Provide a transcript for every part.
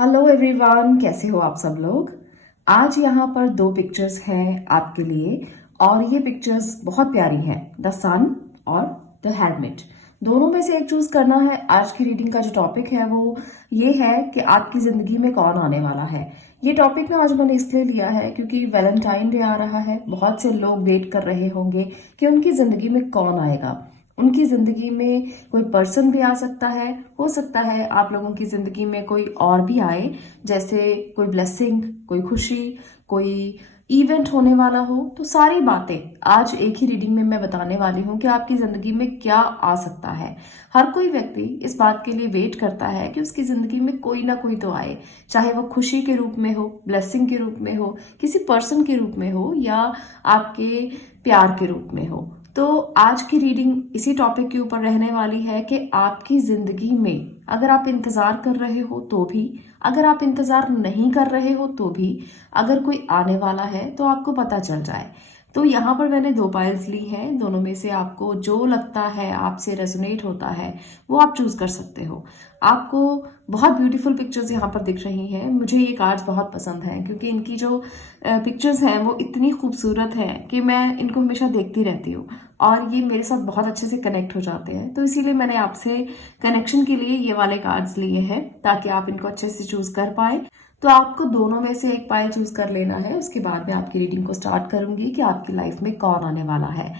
Hello everyone, कैसे हो आप सब लोग। आज यहाँ पर दो पिक्चर्स हैं आपके लिए और ये पिक्चर्स बहुत प्यारी हैं, द सन और द हेलमेट। दोनों में से एक चूज करना है। आज की रीडिंग का जो टॉपिक है वो ये है कि आपकी जिंदगी में कौन आने वाला है। ये टॉपिक ना आज मैंने इसलिए लिया है क्योंकि वैलेंटाइन डे आ रहा है। बहुत से लोग वेट कर रहे होंगे कि उनकी जिंदगी में कौन आएगा। उनकी जिंदगी में कोई पर्सन भी आ सकता है, हो सकता है आप लोगों की जिंदगी में कोई और भी आए, जैसे कोई ब्लेसिंग, कोई खुशी, कोई इवेंट होने वाला हो। तो सारी बातें आज एक ही रीडिंग में मैं बताने वाली हूँ कि आपकी जिंदगी में क्या आ सकता है। हर कोई व्यक्ति इस बात के लिए वेट करता है कि उसकी जिंदगी में कोई ना कोई तो आए, चाहे वो खुशी के रूप में हो, ब्लेसिंग के रूप में हो, किसी पर्सन के रूप में हो या आपके प्यार के रूप में हो। तो आज की रीडिंग इसी टॉपिक के ऊपर रहने वाली है कि आपकी जिंदगी में अगर आप इंतजार कर रहे हो तो भी, अगर आप इंतजार नहीं कर रहे हो तो भी, अगर कोई आने वाला है तो आपको पता चल जाए। तो यहाँ पर मैंने दो पाइल्स ली हैं, दोनों में से आपको जो लगता है, आपसे रेजोनेट होता है, वो आप चूज कर सकते हो। आपको बहुत ब्यूटीफुल पिक्चर्स यहाँ पर दिख रही हैं। मुझे ये कार्ड्स बहुत पसंद हैं क्योंकि इनकी जो पिक्चर्स हैं वो इतनी खूबसूरत हैं कि मैं इनको हमेशा देखती रहती हूँ और ये मेरे साथ बहुत अच्छे से कनेक्ट हो जाते हैं। तो इसीलिए मैंने आपसे कनेक्शन के लिए ये वाले कार्ड्स लिए हैं ताकि आप इनको अच्छे से चूज कर पाए। तो आपको दोनों में से एक पाइल चूज कर लेना है। उसके बाद मैं आपकी रीडिंग को स्टार्ट करूंगी कि आपकी लाइफ में कौन आने वाला है।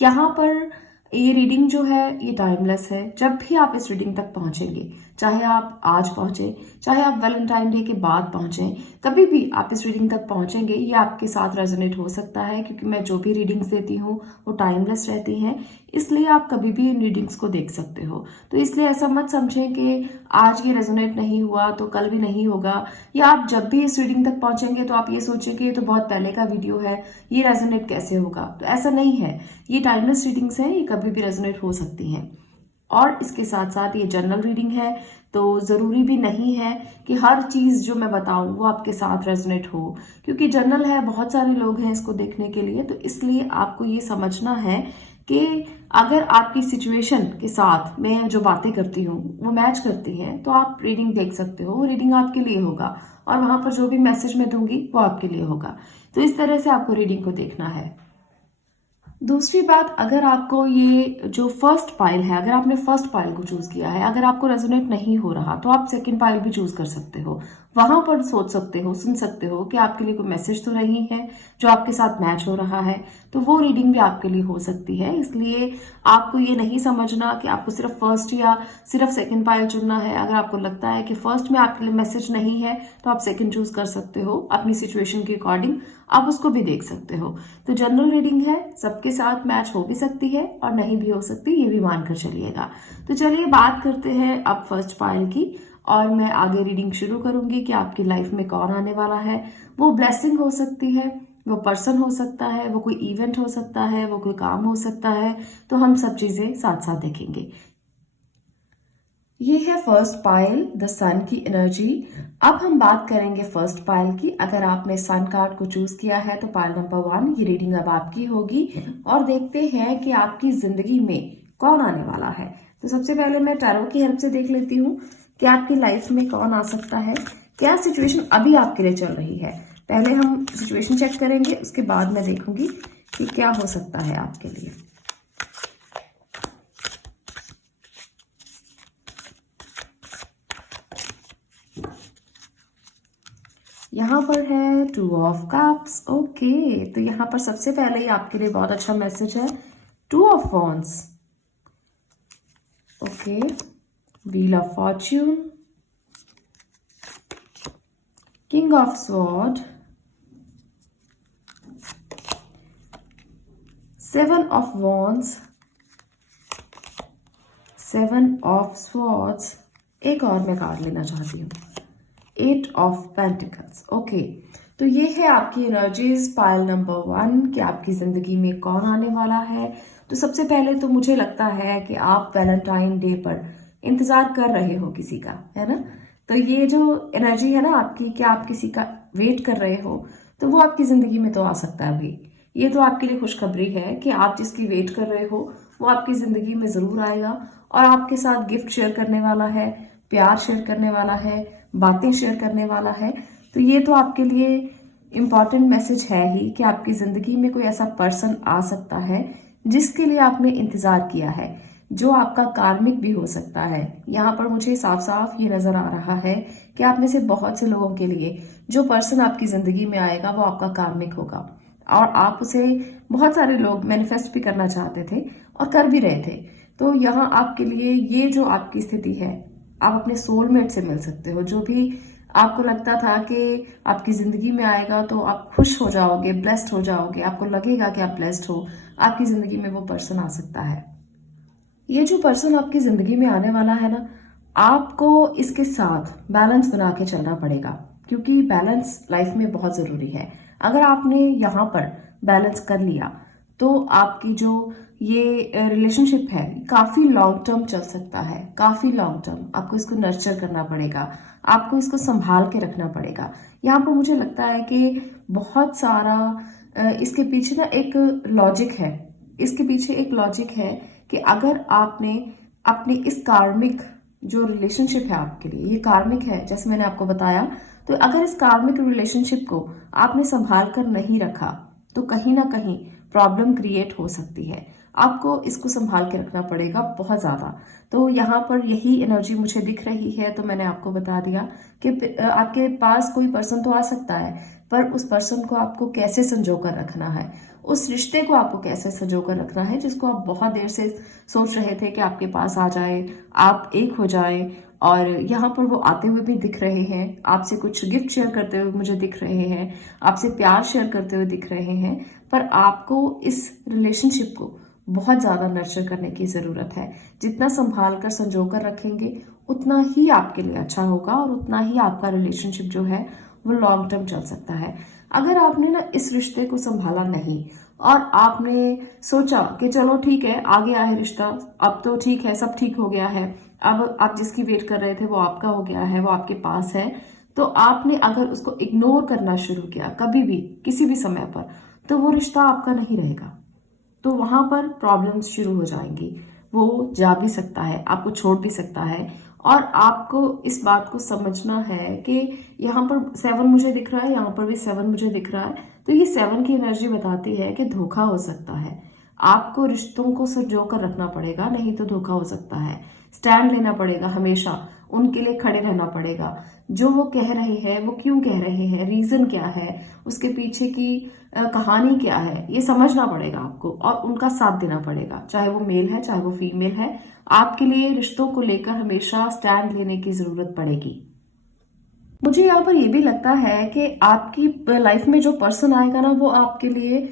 यहाँ पर ये रीडिंग जो है ये टाइमलेस है। जब भी आप इस रीडिंग तक पहुंचेंगे, चाहे आप आज पहुंचे, चाहे आप वैलेंटाइन डे के बाद पहुंचे, कभी भी आप इस रीडिंग तक पहुंचेंगे, ये आपके साथ रेजोनेट हो सकता है क्योंकि मैं जो भी रीडिंग्स देती हूँ वो टाइमलेस रहती हैं। इसलिए आप कभी भी इन रीडिंग्स को देख सकते हो। तो इसलिए ऐसा मत समझें कि आज ये रेजोनेट नहीं हुआ तो कल भी नहीं होगा, या आप जब भी इस रीडिंग तक पहुंचेंगे तो आप ये सोचेंगे ये तो बहुत पहले का वीडियो है, ये रेजोनेट कैसे होगा। तो ऐसा नहीं है, ये टाइमलेस रीडिंग्स हैं, ये कभी भी रेजोनेट हो सकती हैं। और इसके साथ साथ ये जनरल रीडिंग है, तो ज़रूरी भी नहीं है कि हर चीज़ जो मैं बताऊं वो आपके साथ रेजोनेट हो, क्योंकि जनरल है, बहुत सारे लोग हैं इसको देखने के लिए। तो इसलिए आपको ये समझना है कि अगर आपकी सिचुएशन के साथ मैं जो बातें करती हूँ वो मैच करती हैं तो आप रीडिंग देख सकते हो। वो रीडिंग आपके लिए होगा और वहां पर जो भी मैसेज मैं दूंगी वो आपके लिए होगा। तो इस तरह से आपको रीडिंग को देखना है। दूसरी बात, अगर आपको ये जो फर्स्ट पाइल है, अगर आपने फर्स्ट पाइल को चूज किया है, अगर आपको रेजोनेट नहीं हो रहा तो आप सेकंड पाइल भी चूज कर सकते हो। वहां पर सोच सकते हो, सुन सकते हो कि आपके लिए कोई मैसेज तो नहीं है जो आपके साथ मैच हो रहा है, तो वो रीडिंग भी आपके लिए हो सकती है। इसलिए आपको ये नहीं समझना कि आपको सिर्फ फर्स्ट या सिर्फ सेकंड पाइल चुनना है। अगर आपको लगता है कि फर्स्ट में आपके लिए मैसेज नहीं है तो आप सेकंड चूज कर सकते हो। अपनी सिचुएशन के अकॉर्डिंग आप उसको भी देख सकते हो। तो जनरल रीडिंग है, सबके साथ मैच हो भी सकती है और नहीं भी हो सकती, ये भी मानकर चलिएगा। तो चलिए बात करते हैं अब फर्स्ट पाइल की और मैं आगे रीडिंग शुरू करूंगी कि आपकी लाइफ में कौन आने वाला है। वो ब्लेसिंग हो सकती है, वो पर्सन हो सकता है, वो कोई इवेंट हो सकता है, वो कोई काम हो सकता है। तो हम सब चीजें साथ साथ देखेंगे। ये है फर्स्ट पाइल, द सन की एनर्जी। अब हम बात करेंगे फर्स्ट पाइल की। अगर आपने सन कार्ड को चूज किया है तो पाइल नंबर 1, ये रीडिंग अब आपकी होगी और देखते हैं कि आपकी जिंदगी में कौन आने वाला है। तो सबसे पहले मैं टैरो की हेल्प से देख लेती हूँ कि आपकी लाइफ में कौन आ सकता है, क्या सिचुएशन अभी आपके लिए चल रही है। पहले हम सिचुएशन चेक करेंगे, उसके बाद मैं देखूंगी कि क्या हो सकता है आपके लिए। यहाँ पर है 2 ऑफ कप्स। ओके, तो यहाँ पर सबसे पहले ही आपके लिए बहुत अच्छा मैसेज है, 2 of wands. Okay, wheel of Fortune, king of sword, 7 of wands, 7 of swords. एक और मैं कार्ड लेना चाहती हूँ, 8 ऑफ पेंटिकल्स। ओके, तो ये है आपकी एनर्जीज पाइल नंबर 1 कि आपकी जिंदगी में कौन आने वाला है। तो सबसे पहले तो मुझे लगता है कि आप वैलेंटाइन डे पर इंतजार कर रहे हो किसी का, है ना। तो ये जो एनर्जी है ना आपकी कि आप किसी का वेट कर रहे हो, तो वो आपकी जिंदगी में तो आ सकता है भाई। ये तो आपके लिए खुशखबरी है कि आप जिसकी वेट कर रहे हो वो आपकी जिंदगी में जरूर आएगा और आपके साथ गिफ्ट शेयर करने वाला है, प्यार शेयर करने वाला है, बातें शेयर करने वाला है। तो ये तो आपके लिए इम्पॉर्टेंट मैसेज है ही कि आपकी ज़िंदगी में कोई ऐसा पर्सन आ सकता है जिसके लिए आपने इंतज़ार किया है, जो आपका कार्मिक भी हो सकता है। यहाँ पर मुझे साफ साफ ये नज़र आ रहा है कि आप में से बहुत से लोगों के लिए जो पर्सन आपकी ज़िंदगी में आएगा वो आपका कार्मिक होगा, और आप उसे बहुत सारे लोग मैनिफेस्ट भी करना चाहते थे और कर भी रहे थे। तो यहाँ आपके लिए ये जो आपकी स्थिति है, आप अपने सोलमेट से मिल सकते हो। जो भी आपको लगता था कि आपकी ज़िंदगी में आएगा तो आप खुश हो जाओगे, ब्लेस्ड हो जाओगे, आपको लगेगा कि आप ब्लेस्ड हो, आपकी ज़िंदगी में वो पर्सन आ सकता है। ये जो पर्सन आपकी ज़िंदगी में आने वाला है ना, आपको इसके साथ बैलेंस बना के चलना पड़ेगा, क्योंकि बैलेंस लाइफ में बहुत ज़रूरी है। अगर आपने यहाँ पर बैलेंस कर लिया तो आपकी जो ये रिलेशनशिप है काफ़ी लॉन्ग टर्म चल सकता है, काफ़ी लॉन्ग टर्म। आपको इसको नर्चर करना पड़ेगा, आपको इसको संभाल के रखना पड़ेगा। यहाँ पर मुझे लगता है कि बहुत सारा इसके पीछे ना एक लॉजिक है, इसके पीछे एक लॉजिक है कि अगर आपने अपनी इस कार्मिक जो रिलेशनशिप है आपके लिए, ये कार्मिक है जैसे मैंने आपको बताया, तो अगर इस कार्मिक रिलेशनशिप को आपने संभाल कर नहीं रखा तो कहीं ना कहीं प्रॉब्लम क्रिएट हो सकती है। आपको इसको संभाल के रखना पड़ेगा बहुत ज़्यादा। तो यहाँ पर यही एनर्जी मुझे दिख रही है, तो मैंने आपको बता दिया कि आपके पास कोई पर्सन तो आ सकता है, पर उस पर्सन को आपको कैसे संजो कर रखना है, उस रिश्ते को आपको कैसे संजो कर रखना है जिसको आप बहुत देर से सोच रहे थे कि आपके पास आ जाए, आप एक हो जाए। और यहाँ पर वो आते हुए भी दिख रहे हैं, आपसे कुछ गिफ्ट शेयर करते हुए मुझे दिख रहे हैं, आपसे प्यार शेयर करते हुए दिख रहे हैं, पर आपको इस रिलेशनशिप को बहुत ज़्यादा नर्चर करने की ज़रूरत है। जितना संभाल कर संजो कर रखेंगे उतना ही आपके लिए अच्छा होगा और उतना ही आपका रिलेशनशिप जो है वो लॉन्ग टर्म चल सकता है। अगर आपने ना इस रिश्ते को संभाला नहीं और आपने सोचा कि चलो ठीक है आ गया है रिश्ता, अब तो ठीक है, सब ठीक हो गया है, अब आप जिसकी वेट कर रहे थे वो आपका हो गया है, वो आपके पास है, तो आपने अगर उसको इग्नोर करना शुरू किया कभी भी किसी भी समय पर, तो वो रिश्ता आपका नहीं रहेगा। तो वहां पर प्रॉब्लम्स शुरू हो जाएंगी। वो जा भी सकता है, आपको छोड़ भी सकता है, और आपको इस बात को समझना है कि यहाँ पर 7 मुझे दिख रहा है, यहाँ पर भी 7 मुझे दिख रहा है। तो ये 7 की एनर्जी बताती है कि धोखा हो सकता है। आपको रिश्तों को संजो कर रखना पड़ेगा, नहीं तो धोखा हो सकता है। स्टैंड लेना पड़ेगा, हमेशा उनके लिए खड़े रहना पड़ेगा। जो वो कह रहे हैं वो क्यों कह रहे हैं, रीजन क्या है, उसके पीछे की कहानी क्या है, ये समझना पड़ेगा आपको, और उनका साथ देना पड़ेगा, चाहे वो मेल है चाहे वो फीमेल है। आपके लिए रिश्तों को लेकर हमेशा स्टैंड लेने की जरूरत पड़ेगी। मुझे यहाँ पर यह भी लगता है कि आपकी लाइफ में जो पर्सन आएगा ना, वो आपके लिए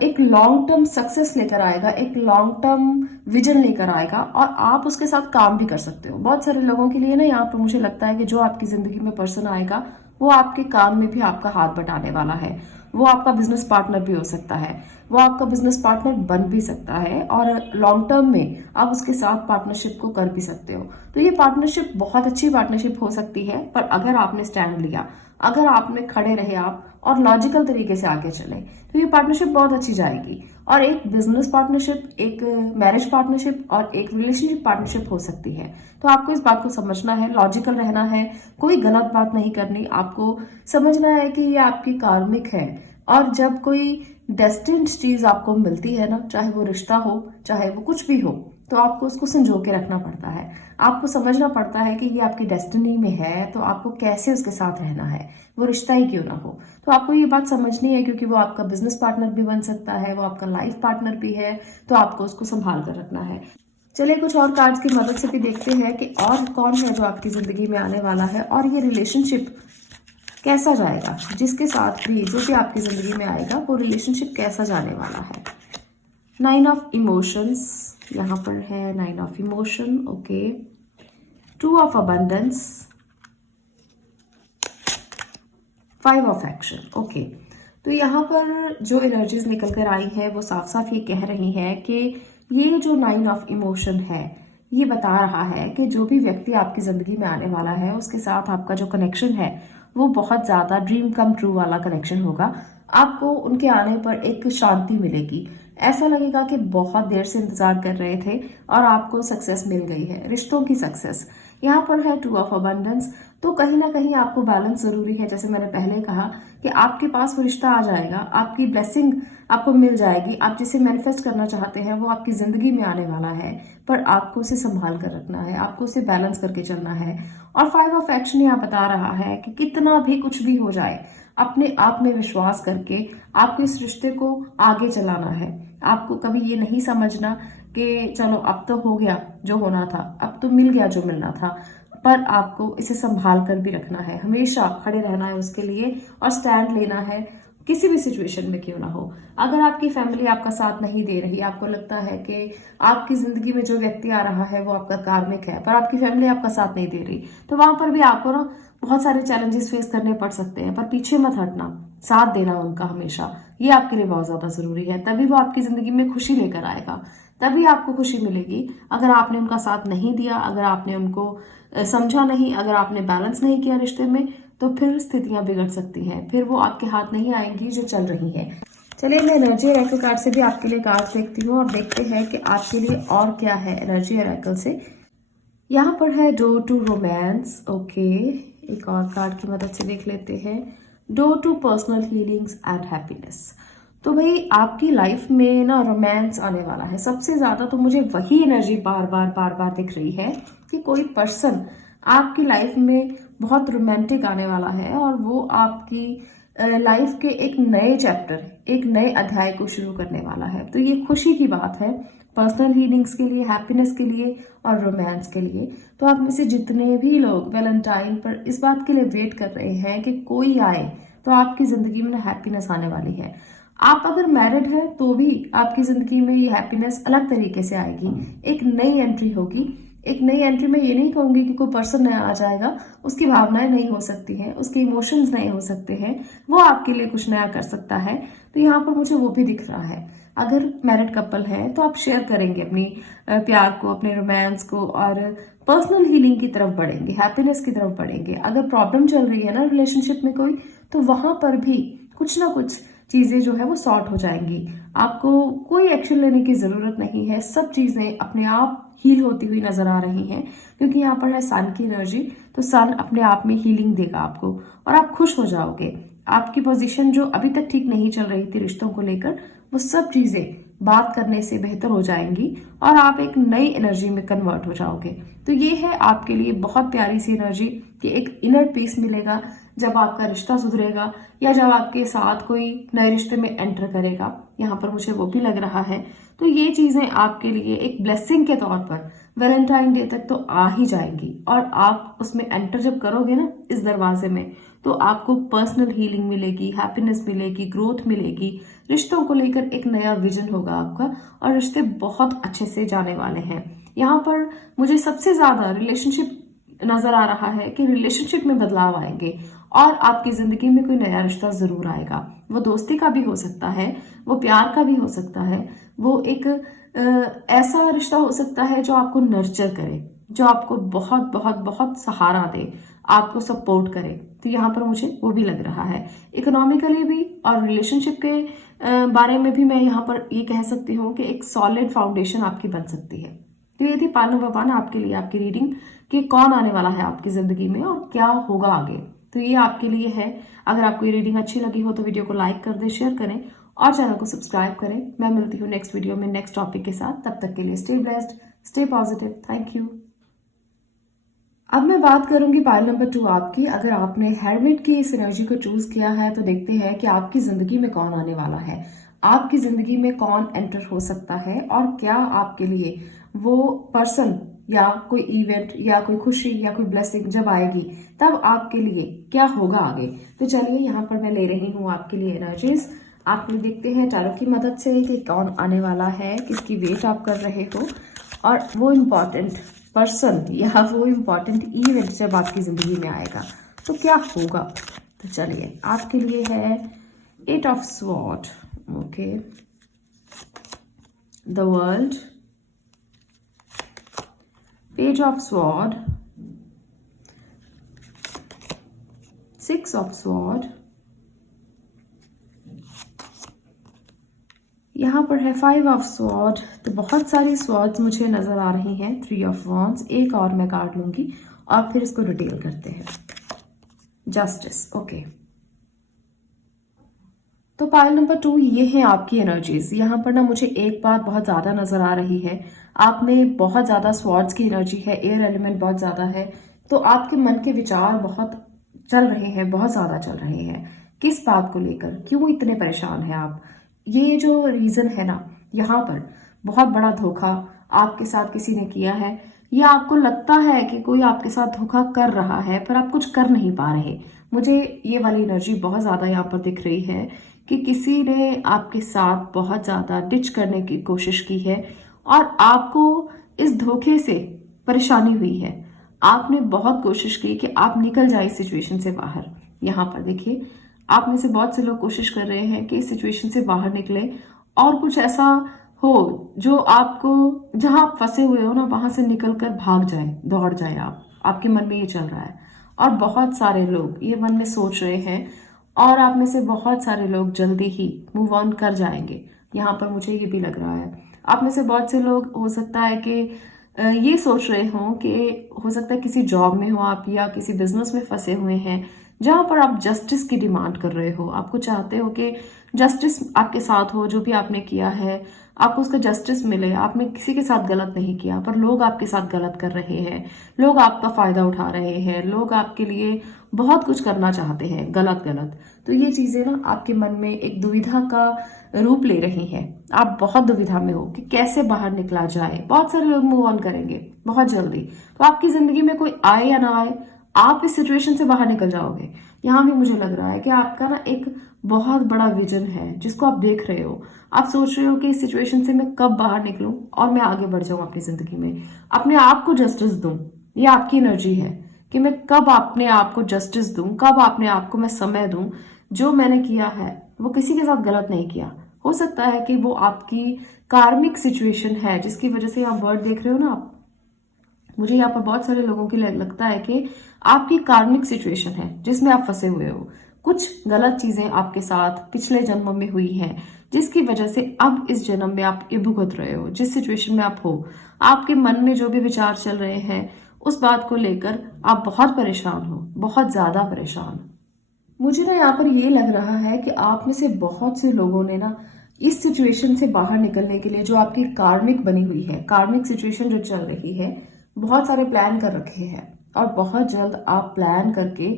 एक लॉन्ग टर्म सक्सेस लेकर आएगा, एक लॉन्ग टर्म विजन लेकर आएगा, और आप उसके साथ काम भी कर सकते हो। बहुत सारे लोगों के लिए ना यहाँ पर मुझे लगता है कि जो आपकी जिंदगी में पर्सन आएगा वो आपके काम में भी आपका हाथ बटाने वाला है। वो आपका बिजनेस पार्टनर भी हो सकता है, वो आपका बिजनेस पार्टनर बन भी सकता है, और लॉन्ग टर्म में आप उसके साथ पार्टनरशिप को कर भी सकते हो। तो ये पार्टनरशिप बहुत अच्छी पार्टनरशिप हो सकती है, पर अगर आपने स्टैंड लिया, अगर आपने खड़े रहे आप और लॉजिकल तरीके से आगे चले, तो ये पार्टनरशिप बहुत अच्छी जाएगी। और एक बिजनेस पार्टनरशिप, एक मैरिज पार्टनरशिप और एक रिलेशनशिप पार्टनरशिप हो सकती है। तो आपको इस बात को समझना है, लॉजिकल रहना है, कोई गलत बात नहीं करनी, आपको समझना है कि ये आपकी कार्मिक है। और जब कोई डेस्टिन्ड चीज आपको मिलती है ना, चाहे वो रिश्ता हो चाहे वो कुछ भी हो, तो आपको उसको संजो के रखना पड़ता है। आपको समझना पड़ता है कि ये आपकी डेस्टिनी में है, तो आपको कैसे उसके साथ रहना है, वो रिश्ता ही क्यों ना हो। तो आपको ये बात समझनी है, क्योंकि वो आपका बिजनेस पार्टनर भी बन सकता है, वो आपका लाइफ पार्टनर भी है, तो आपको उसको संभाल कर रखना है। चलिए कुछ और कार्ड्स की मदद से भी देखते हैं कि और कौन है जो आपकी जिंदगी में आने वाला है, और ये रिलेशनशिप कैसा जाएगा, जिसके साथ भी जो भी आपकी जिंदगी में आएगा वो रिलेशनशिप कैसा जाने वाला है। 9 ऑफ इमोशंस यहाँ पर है, 9 of emotion, okay. 2 of abundance, 5 of action, okay. तो यहाँ पर जो एनर्जीज निकल कर आई है वो साफ साफ ये कह रही है कि ये जो 9 ऑफ इमोशन है ये बता रहा है कि जो भी व्यक्ति आपकी जिंदगी में आने वाला है उसके साथ आपका जो कनेक्शन है वो बहुत ज्यादा ड्रीम कम ट्रू वाला कनेक्शन होगा। आपको उनके आने पर एक शांति मिलेगी, ऐसा लगेगा कि बहुत देर से इंतजार कर रहे थे और आपको सक्सेस मिल गई है, रिश्तों की सक्सेस। यहाँ पर है 2 ऑफ अबंडेंस। तो कहीं ना कहीं आपको बैलेंस जरूरी है। जैसे मैंने पहले कहा कि आपके पास वो रिश्ता आ जाएगा, आपकी ब्लेसिंग आपको मिल जाएगी, आप जिसे मैनिफेस्ट करना चाहते हैं वो आपकी जिंदगी में आने वाला है, पर आपको उसे संभाल कर रखना है, आपको उसे बैलेंस करके चलना है। और 5 ऑफ एक्शन यहाँ बता रहा है कि कितना भी कुछ भी हो जाए, अपने आप में विश्वास करके आपको इस रिश्ते को आगे चलाना है। आपको कभी ये नहीं समझना कि चलो अब तो हो गया जो होना था, अब तो मिल गया जो मिलना था, पर आपको इसे संभाल कर भी रखना है, हमेशा खड़े रहना है उसके लिए और स्टैंड लेना है, किसी भी सिचुएशन में क्यों ना हो। अगर आपकी फैमिली आपका साथ नहीं दे रही, आपको लगता है कि आपकी जिंदगी में जो व्यक्ति आ रहा है वो आपका कार्मिक है, पर आपकी फैमिली आपका साथ नहीं दे रही, तो वहां पर भी आपको ना बहुत सारे चैलेंजेस फेस करने पड़ सकते हैं, पर पीछे मत हटना, साथ देना उनका हमेशा, ये आपके लिए बहुत ज्यादा जरूरी है। तभी वो आपकी जिंदगी में खुशी लेकर आएगा, तभी आपको खुशी मिलेगी। अगर आपने उनका साथ नहीं दिया, अगर आपने उनको समझा नहीं, अगर आपने बैलेंस नहीं किया रिश्ते में, तो फिर स्थितियां बिगड़ सकती हैं, फिर वो आपके हाथ नहीं आएंगी जो चल रही है। चलिए मैं एनर्जी ओरेकल कार्ड से भी आपके लिए कार्ड देखती हूँ और देखते हैं कि आपके लिए और क्या है एनर्जी ओरेकल से। यहाँ पर है डोर टू रोमांस। ओके, एक और कार्ड की मदद से देख लेते हैं, door to personal healings and happiness. तो भाई आपकी लाइफ में ना रोमांस आने वाला है। सबसे ज्यादा तो मुझे वही एनर्जी बार बार दिख रही है कि कोई पर्सन आपकी लाइफ में बहुत रोमांटिक आने वाला है और वो आपकी लाइफ के एक नए चैप्टर, एक नए अध्याय को शुरू करने वाला है। तो ये खुशी की बात है पर्सनल हीलिंग्स के लिए, हैप्पीनेस के लिए और रोमांस के लिए। तो आप में से जितने भी लोग वैलेंटाइन पर इस बात के लिए वेट कर रहे हैं कि कोई आए, तो आपकी जिंदगी में हैप्पीनेस आने वाली है। आप अगर मैरिड हैं तो भी आपकी जिंदगी में ये हैप्पीनेस अलग तरीके से आएगी, एक नई एंट्री होगी। एक नई एंट्री में ये नहीं कहूंगी कि कोई पर्सन नया आ जाएगा, उसकी भावनाएं नहीं हो सकती हैं, उसके इमोशंस नहीं हो सकते हैं, वो आपके लिए कुछ नया कर सकता है। तो यहाँ पर मुझे वो भी दिख रहा है। अगर मैरिड कपल है तो आप शेयर करेंगे अपनी प्यार को, अपने रोमांस को, और पर्सनल हीलिंग की तरफ बढ़ेंगे, हैप्पीनेस की तरफ बढ़ेंगे। अगर प्रॉब्लम चल रही है ना रिलेशनशिप में कोई, तो वहां पर भी कुछ ना कुछ चीजें जो है वो सॉर्ट हो जाएंगी। आपको कोई एक्शन लेने की जरूरत नहीं है, सब चीजें अपने आप हील होती हुई नजर आ रही हैं, क्योंकि यहाँ पर है सन की एनर्जी। तो सन अपने आप में हीलिंग देगा आपको और आप खुश हो जाओगे। आपकी पोजीशन जो अभी तक ठीक नहीं चल रही थी रिश्तों को लेकर, वो सब चीजें बात करने से बेहतर हो जाएंगी और आप एक नई एनर्जी में कन्वर्ट हो जाओगे। तो ये है आपके लिए बहुत प्यारी सी एनर्जी कि एक इनर पीस मिलेगा जब आपका रिश्ता सुधरेगा या जब आपके साथ कोई नए रिश्ते में एंटर करेगा। यहाँ पर मुझे वो भी लग रहा है। तो ये चीजें आपके लिए एक ब्लेसिंग के तौर पर वैलेंटाइन डे तक तो आ ही जाएंगी, और आप उसमें एंटर जब करोगे ना इस दरवाजे में, तो आपको पर्सनल हीलिंग मिलेगी, हैप्पीनेस मिलेगी, ग्रोथ मिलेगी, रिश्तों को लेकर एक नया विजन होगा आपका और रिश्ते बहुत अच्छे से जाने वाले हैं। यहाँ पर मुझे सबसे ज्यादा रिलेशनशिप नजर आ रहा है कि रिलेशनशिप में बदलाव आएंगे और आपकी जिंदगी में कोई नया रिश्ता जरूर आएगा। वो दोस्ती का भी हो सकता है, वो प्यार का भी हो सकता है, वो एक ऐसा रिश्ता हो सकता है जो आपको नर्चर करे, जो आपको बहुत बहुत बहुत सहारा दे, आपको सपोर्ट करे। तो यहाँ पर मुझे वो भी लग रहा है। इकोनॉमिकली भी और रिलेशनशिप के बारे में भी मैं यहाँ पर ये कह सकती हूँ कि एक सॉलिड फाउंडेशन आपकी बन सकती है। तो ये थी पाल नंबर 1 आपके लिए, आपकी रीडिंग कि कौन आने वाला है आपकी जिंदगी में और क्या होगा आगे। तो ये आपके लिए है। अगर आपको ये रीडिंग अच्छी लगी हो तो वीडियो को लाइक कर दें, शेयर करें और चैनल को सब्सक्राइब करें। मैं मिलती हूँ नेक्स्ट वीडियो में नेक्स्ट टॉपिक के साथ। तब तक के लिए stay blessed, stay positive. Thank you. अब मैं बात करूंगी पाइल नंबर 2 आपकी। अगर आपने हेरमिट की इस एनर्जी को चूज किया है तो देखते हैं कि आपकी जिंदगी में कौन आने वाला है, आपकी जिंदगी में कौन एंटर हो सकता है और क्या आपके लिए वो पर्सन या कोई इवेंट या कोई खुशी या कोई ब्लेसिंग जब आएगी तब आपके लिए क्या होगा आगे। तो चलिए यहाँ पर मैं ले रही हूँ आपके लिए एनर्जीज। आप देखते हैं टैरो की मदद से कि कौन आने वाला है, किसकी वेट आप कर रहे हो और वो इम्पोर्टेंट पर्सन या वो इम्पोर्टेंट इवेंट जब आपकी जिंदगी में आएगा तो क्या होगा। तो चलिए आपके लिए है 8 of sword, okay, the world, page of sword, 6 of sword, यहाँ पर है 5 ऑफ स्वॉर्ड। तो बहुत सारी स्वॉर्ड्स मुझे नजर आ रही हैं। 3 ऑफ वॉन्ड्स, एक और मैं कार्ड लूंगी और फिर इसको डिटेल करते हैं। Justice, okay. तो पाइल नंबर 2 ये है आपकी एनर्जीज। यहाँ पर ना मुझे एक बात बहुत ज्यादा नजर आ रही है, आप में बहुत ज्यादा स्वॉर्ड्स की एनर्जी है, एयर एलिमेंट बहुत ज्यादा है, तो आपके मन के विचार बहुत चल रहे हैं, बहुत ज्यादा चल रहे हैं। किस बात को लेकर, क्यों इतने परेशान हैं आप? ये जो रीजन है ना, यहाँ पर बहुत बड़ा धोखा आपके साथ किसी ने किया है, या आपको लगता है कि कोई आपके साथ धोखा कर रहा है पर आप कुछ कर नहीं पा रहे। मुझे ये वाली एनर्जी बहुत ज्यादा यहाँ पर दिख रही है कि किसी ने आपके साथ बहुत ज्यादा डिच करने की कोशिश की है और आपको इस धोखे से परेशानी हुई है। आपने बहुत कोशिश की कि आप निकल जाए इस सिचुएशन से बाहर। यहाँ पर देखिए, आप में से बहुत से लोग कोशिश कर रहे हैं कि इस सिचुएशन से बाहर निकले और कुछ ऐसा हो जो आपको, जहां आप फंसे हुए हो ना, वहां से निकलकर भाग जाए, दौड़ जाए आप। आपके मन में ये चल रहा है और बहुत सारे लोग ये मन में सोच रहे हैं और आप में से बहुत सारे लोग जल्दी ही मूव ऑन कर जाएंगे। यहाँ पर मुझे ये भी लग रहा है आप में से बहुत से लोग हो सकता है कि ये सोच रहे हों कि हो सकता है किसी जॉब में हो आप या किसी बिजनेस में फंसे हुए हैं जहां पर आप जस्टिस की डिमांड कर रहे हो। आपको चाहते हो कि जस्टिस आपके साथ हो, जो भी आपने किया है आपको उसका जस्टिस मिले। आपने किसी के साथ गलत नहीं किया पर लोग आपके साथ गलत कर रहे हैं, लोग आपका फायदा उठा रहे हैं, लोग आपके लिए बहुत कुछ करना चाहते हैं गलत गलत। तो ये चीजें ना आपके मन में एक दुविधा का रूप ले रही हैं। आप बहुत दुविधा में हो कि कैसे बाहर निकला जाए। बहुत सारे लोग मूव ऑन करेंगे बहुत जल्दी, तो आपकी जिंदगी में कोई आए या ना आए, आप इस सिचुएशन से बाहर निकल जाओगे। यहाँ भी मुझे लग रहा है कि आपका ना एक बहुत बड़ा विजन है जिसको आप देख रहे हो। आप सोच रहे हो कि इस सिचुएशन से मैं कब बाहर निकलूं और मैं आगे बढ़ जाऊं अपनी जिंदगी में, अपने आप को जस्टिस दूं। ये आपकी एनर्जी है कि मैं कब अपने आप को जस्टिस दूं, कब अपने आप को मैं समय दूं। जो मैंने किया है वो किसी के साथ गलत नहीं किया। हो सकता है कि वो आपकी कार्मिक सिचुएशन है जिसकी वजह से आप वर्ड देख रहे हो ना। आप, मुझे यहाँ पर बहुत सारे लोगों के लिए लगता है कि आपकी कार्मिक सिचुएशन है जिसमें आप फंसे हुए हो। कुछ गलत चीजें आपके साथ पिछले जन्म में हुई हैं जिसकी वजह से अब इस जन्म में आप ये भुगत रहे हो। जिस सिचुएशन में आप हो, आपके मन में जो भी विचार चल रहे हैं उस बात को लेकर आप बहुत परेशान हो, बहुत ज्यादा परेशान। मुझे ना यहाँ पर ये लग रहा है कि आप में से बहुत से लोगों ने ना इस सिचुएशन से बाहर निकलने के लिए, जो आपकी कार्मिक बनी हुई है, कार्मिक सिचुएशन जो चल रही है, बहुत सारे प्लान कर रखे हैं और बहुत जल्द आप प्लान करके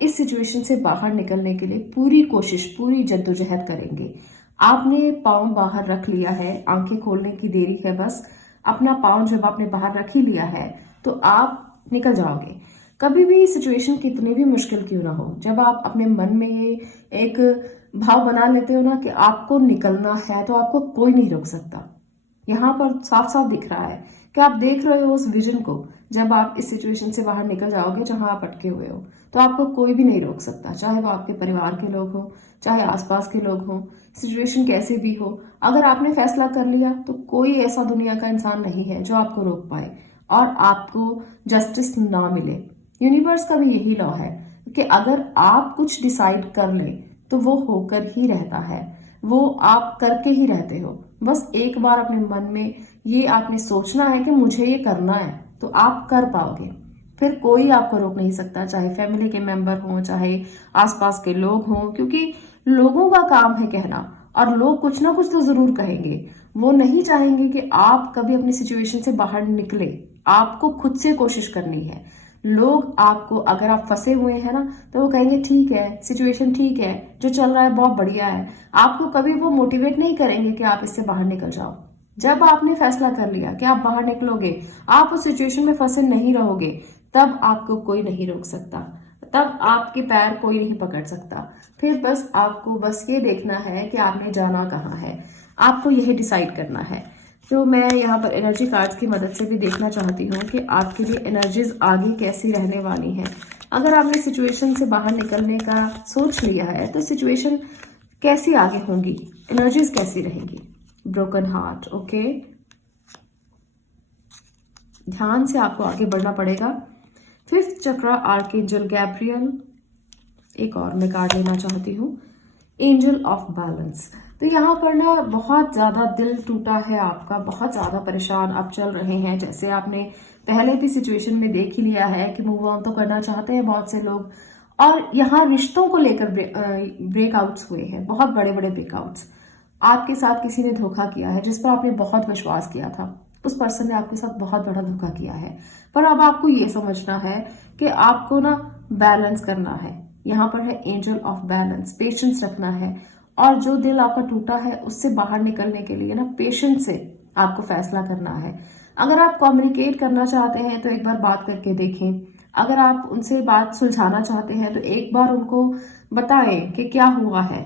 इस सिचुएशन से बाहर निकलने के लिए पूरी कोशिश, पूरी जद्दोजहद करेंगे। आपने पाँव बाहर रख लिया है, आंखें खोलने की देरी है बस। अपना पाँव जब आपने बाहर रख ही लिया है तो आप निकल जाओगे। कभी भी सिचुएशन कितनी भी मुश्किल क्यों ना हो, जब आप अपने मन में ये एक भाव बना लेते हो ना कि आपको निकलना है तो आपको कोई नहीं रोक सकता। यहाँ पर साफ साफ दिख रहा है कि आप देख रहे हो उस विजन को। जब आप इस सिचुएशन से बाहर निकल जाओगे जहां आप अटके हुए हो तो आपको कोई भी नहीं रोक सकता, चाहे वो आपके परिवार के लोग हो, चाहे आसपास के लोग हो, सिचुएशन कैसे भी हो। अगर आपने फैसला कर लिया तो कोई ऐसा दुनिया का इंसान नहीं है जो आपको रोक पाए और आपको जस्टिस ना मिले। यूनिवर्स का भी यही लॉ है कि अगर आप कुछ डिसाइड कर ले तो वो होकर ही रहता है, वो आप करके ही रहते हो। बस एक बार अपने मन में ये आपने सोचना है कि मुझे ये करना है तो आप कर पाओगे। फिर कोई आपको रोक नहीं सकता, चाहे फैमिली के मेंबर हों, चाहे आसपास के लोग हों, क्योंकि लोगों का काम है कहना और लोग कुछ ना कुछ तो जरूर कहेंगे। वो नहीं चाहेंगे कि आप कभी अपनी सिचुएशन से बाहर निकले। आपको खुद से कोशिश करनी है। लोग आपको, अगर आप फंसे हुए हैं ना, तो वो कहेंगे ठीक है, सिचुएशन ठीक है, जो चल रहा है बहुत बढ़िया है। आपको कभी वो मोटिवेट नहीं करेंगे कि आप इससे बाहर निकल जाओ। जब आपने फैसला कर लिया कि आप बाहर निकलोगे, आप उस सिचुएशन में फंसे नहीं रहोगे, तब आपको कोई नहीं रोक सकता, तब आपके पैर कोई नहीं पकड़ सकता। फिर बस आपको बस ये देखना है कि आपने जाना कहाँ है, आपको यही डिसाइड करना है। तो मैं यहाँ पर एनर्जी कार्ड्स की मदद से भी देखना चाहती हूँ कि आपके लिए एनर्जीज आगे कैसी रहने वाली हैं। अगर आपने सिचुएशन से बाहर निकलने का सोच लिया है तो सिचुएशन कैसी आगे होंगी, एनर्जीज कैसी रहेंगी। Broken heart, okay. ध्यान से आपको आगे बढ़ना पड़ेगा। 5th चक्र, आर्कएंजल गैब्रियल। एक और मैं कार्ड लेना चाहती हूँ, एंजल ऑफ बैलेंस। तो यहाँ पर ना बहुत ज्यादा दिल टूटा है आपका, बहुत ज्यादा परेशान आप चल रहे हैं। जैसे आपने पहले भी सिचुएशन में देख ही लिया है कि मूव ऑन तो करना चाहते हैं बहुत से लोग, और यहाँ रिश्तों को लेकर ब्रेकआउट्स हुए हैं, बहुत बड़े बड़े ब्रेकआउट्स। आपके साथ किसी ने धोखा किया है जिस पर आपने बहुत विश्वास किया था, उस पर्सन ने आपके साथ बहुत बड़ा धोखा किया है। पर अब आपको ये समझना है कि आपको ना बैलेंस करना है। यहाँ पर है एंजल ऑफ बैलेंस, पेशेंस रखना है। और जो दिल आपका टूटा है उससे बाहर निकलने के लिए ना पेशेंस से आपको फैसला करना है। अगर आप कम्युनिकेट करना चाहते हैं तो एक बार बात करके देखें। अगर आप उनसे बात सुलझाना चाहते हैं तो एक बार उनको बताएं कि क्या हुआ है,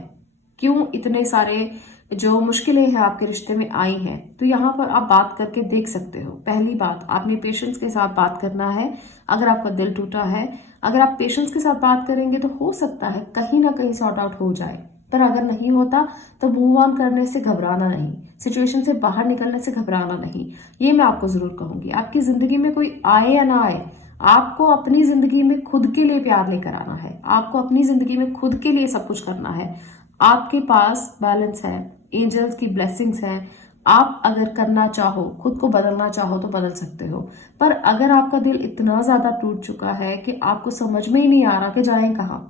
क्यों इतने सारे जो मुश्किलें हैं आपके रिश्ते में आई हैं। तो यहाँ पर आप बात करके देख सकते हो। पहली बात, आपने पेशेंस के साथ बात करना है। अगर आपका दिल टूटा है, अगर आप पेशेंस के साथ बात करेंगे तो हो सकता है कहीं ना कहीं सॉर्ट आउट हो जाए। पर अगर नहीं होता तो मूव ऑन करने से घबराना नहीं, सिचुएशन से बाहर निकलने से घबराना नहीं। ये मैं आपको जरूर कहूंगी। आपकी जिंदगी में कोई आए या ना आए, आपको अपनी जिंदगी में खुद के लिए प्यार लेकर आना है। आपको अपनी जिंदगी में खुद के लिए सब कुछ करना है। आपके पास बैलेंस है, एंजल्स की ब्लेसिंग्स हैं। आप अगर करना चाहो, खुद को बदलना चाहो तो बदल सकते हो। पर अगर आपका दिल इतना ज्यादा टूट चुका है कि आपको समझ में ही नहीं आ रहा कि जाएं कहाँ,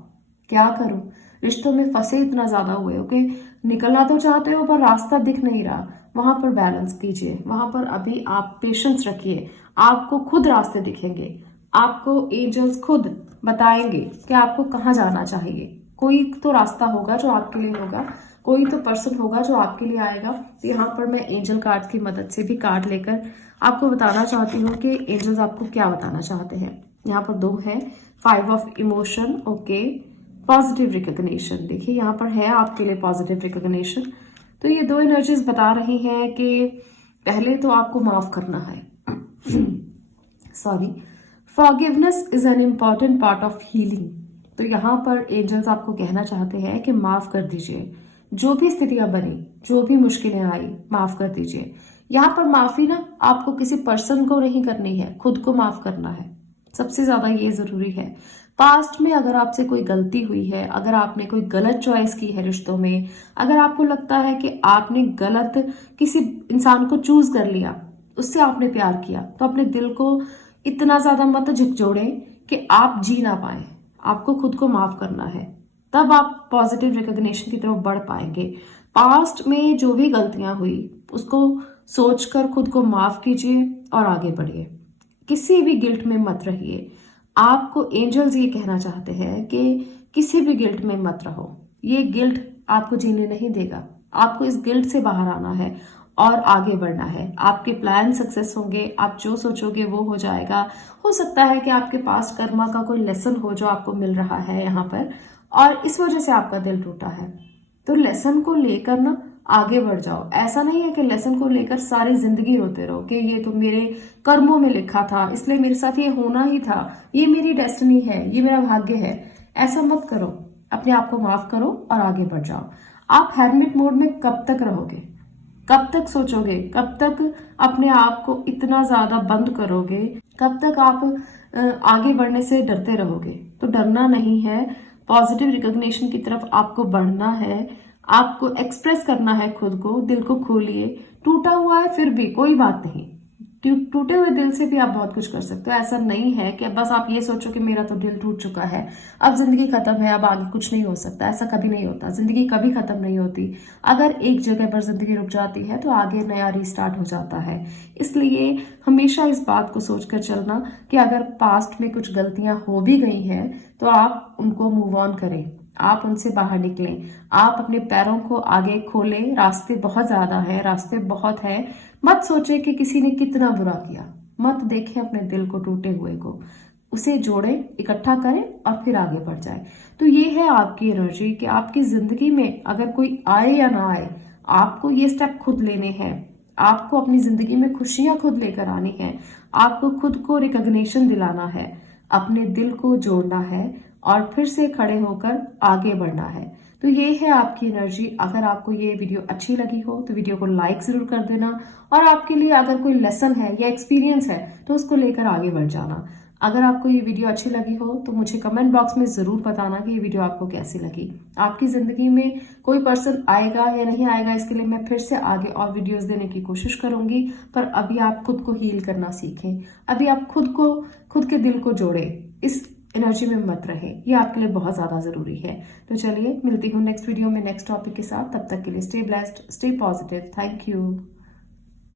क्या करूं, रिश्तों में फंसे इतना ज्यादा हुए हो कि निकलना तो चाहते हो पर रास्ता दिख नहीं रहा, वहां पर बैलेंस कीजिए। वहां पर अभी आप पेशेंस रखिए। आपको खुद रास्ते दिखेंगे, आपको एंजल्स खुद बताएंगे कि आपको कहाँ जाना चाहिए। कोई तो रास्ता होगा जो आपके लिए होगा, कोई तो पर्सन होगा जो आपके लिए आएगा। तो यहाँ पर मैं एंजल कार्ड्स की मदद से भी कार्ड लेकर आपको बताना चाहती हूँ कि एंजल्स आपको क्या बताना चाहते हैं। यहाँ पर 2 है, 5 of emotion, okay, positive recognition. देखिए यहाँ पर है आपके लिए पॉजिटिव रिकॉग्निशन। तो ये 2 एनर्जीज बता रही हैं कि पहले तो आपको माफ करना है। Sorry, forgiveness is an important part of healing. तो यहाँ पर एंजल्स आपको कहना चाहते हैं कि माफ कर दीजिए। जो भी स्थितियां बनी, जो भी मुश्किलें आई, माफ कर दीजिए। यहाँ पर माफी ना आपको किसी पर्सन को नहीं करनी है, खुद को माफ करना है। सबसे ज्यादा ये जरूरी है। पास्ट में अगर आपसे कोई गलती हुई है, अगर आपने कोई गलत चॉइस की है रिश्तों में, अगर आपको लगता है कि आपने गलत किसी इंसान को चूज कर लिया, उससे आपने प्यार किया, तो अपने दिल को इतना ज्यादा मत झकझोड़ें कि आप जी ना पाए। आपको खुद को माफ करना है, तब आप पॉजिटिव रिकॉग्निशन की तरफ बढ़ पाएंगे। पास्ट में जो भी गलतियां हुई उसको सोचकर खुद को माफ कीजिए और आगे बढ़िए। किसी भी गिल्ट में मत रहिए। आपको एंजल्स ये कहना चाहते हैं कि किसी भी गिल्ट में मत रहो। ये गिल्ट आपको जीने नहीं देगा। आपको इस गिल्ट से बाहर आना है और आगे बढ़ना है। आपके प्लान सक्सेस होंगे, आप जो सोचोगे वो हो जाएगा। हो सकता है कि आपके पास कर्मा का कोई लेसन हो जो आपको मिल रहा है यहाँ पर, और इस वजह से आपका दिल टूटा है। तो लेसन को लेकर ना आगे बढ़ जाओ। ऐसा नहीं है कि लेसन को लेकर सारी जिंदगी रोते रहो कि ये तो मेरे कर्मों में लिखा था, इसलिए मेरे साथ ये होना ही था, ये मेरी डेस्टिनी है, ये मेरा भाग्य है। ऐसा मत करो। अपने आप को माफ करो और आगे बढ़ जाओ। आप हेरमिट मोड में कब तक रहोगे, कब तक सोचोगे, कब तक अपने आप को इतना ज्यादा बंद करोगे, कब तक आप आगे बढ़ने से डरते रहोगे। तो डरना नहीं है, पॉजिटिव रिकॉग्निशन की तरफ आपको बढ़ना है। आपको एक्सप्रेस करना है खुद को, दिल को खोलिए। टूटा हुआ है फिर भी कोई बात नहीं, टूटे हुए दिल से भी आप बहुत कुछ कर सकते हो। ऐसा नहीं है कि बस आप ये सोचो कि मेरा तो दिल टूट चुका है, अब जिंदगी खत्म है, अब आगे कुछ नहीं हो सकता। ऐसा कभी नहीं होता, जिंदगी कभी खत्म नहीं होती। अगर एक जगह पर जिंदगी रुक जाती है तो आगे नया रीस्टार्ट हो जाता है। इसलिए हमेशा इस बात को सोचकर चलना कि अगर पास्ट में कुछ गलतियां हो भी गई हैं तो आप उनको मूव ऑन करें, आप उनसे बाहर निकलें, आप अपने पैरों को आगे खोलें। रास्ते बहुत ज्यादा हैं, रास्ते बहुत हैं। मत सोचे कि किसी ने कितना बुरा किया, मत देखें अपने दिल को टूटे हुए को, उसे जोड़ें, इकट्ठा करें और फिर आगे बढ़ जाए। तो ये है आपकी एनर्जी कि आपकी जिंदगी में अगर कोई आए या ना आए, आपको ये स्टेप खुद लेने हैं। आपको अपनी जिंदगी में खुशियां खुद लेकर आनी है। आपको खुद को रिकॉग्निशन दिलाना है, अपने दिल को जोड़ना है और फिर से खड़े होकर आगे बढ़ना है। तो ये है आपकी एनर्जी। अगर आपको ये वीडियो अच्छी लगी हो तो वीडियो को लाइक जरूर कर देना, और आपके लिए अगर कोई लेसन है या एक्सपीरियंस है तो उसको लेकर आगे बढ़ जाना। अगर आपको ये वीडियो अच्छी लगी हो तो मुझे कमेंट बॉक्स में ज़रूर बताना कि ये वीडियो आपको कैसी लगी। आपकी ज़िंदगी में कोई पर्सन आएगा या नहीं आएगा, इसके लिए मैं फिर से आगे और वीडियोस देने की कोशिश करूंगी, पर अभी आप खुद को हील करना सीखें। अभी आप खुद के दिल को जोड़ें, इस एनर्जी में मत रहे, ये आपके लिए बहुत ज़्यादा ज़रूरी है। तो चलिए मिलती हूँ नेक्स्ट वीडियो में नेक्स्ट टॉपिक के साथ। तब तक के लिए stay blessed, stay positive. Thank you.